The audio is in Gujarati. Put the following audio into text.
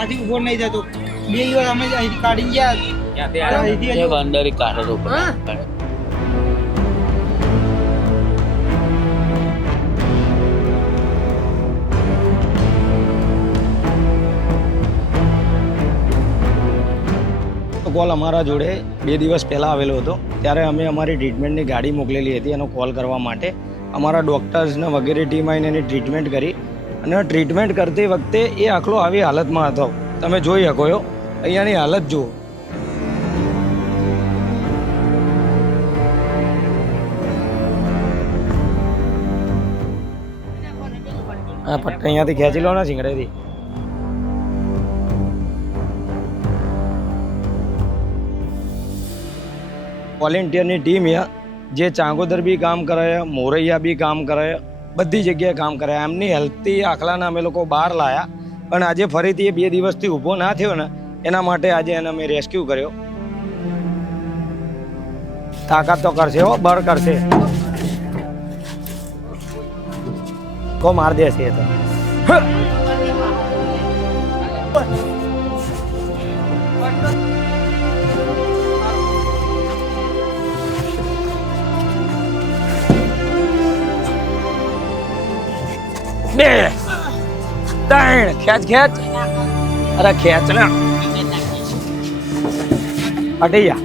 આથી ઉભો નહીં જતો 2 દિવસ અમે અહીંથી કાઢી ગયા અહીંથી અંદર કાઢો કોલ અમારા જોડે 2 દિવસ પહેલાં આવેલો હતો ત્યારે અમે અમારી ટ્રીટમેન્ટની ગાડી મોકલેલી હતી એનો કોલ કરવા માટે અમારા ડૉક્ટર્સને વગેરે ટીમ આવીને એની ટ્રીટમેન્ટ કરી અને ટ્રીટમેન્ટ કરતી વખતે એ આખલો આવી હાલતમાં હતો તમે જોઈ શકો છો અહીંયાની હાલત જુઓ હા પટ્ટા અહીંયાથી ખેંચી લો ને શીંગડેથી વોલેન્ટિયરની ટીમ જે ચાંગોદર બી કામ કરે મોરૈયા બી કામ કરે બધી જગ્યાએ કામ કરે એમની હેલ્થથી આખલાને અમે લોકો બહાર લાયા પણ આજે ફરીથી એ 2 દિવસથી ઊભો ના થયો ને એના માટે આજે એને અમે રેસ્ક્યુ કર્યો તાકાત તો કરશે હો બળ કરશે કો માર દેશે એ તો બે ત્રણ ખેંચ ખેંચ અરે ખેંચ ને હટી જા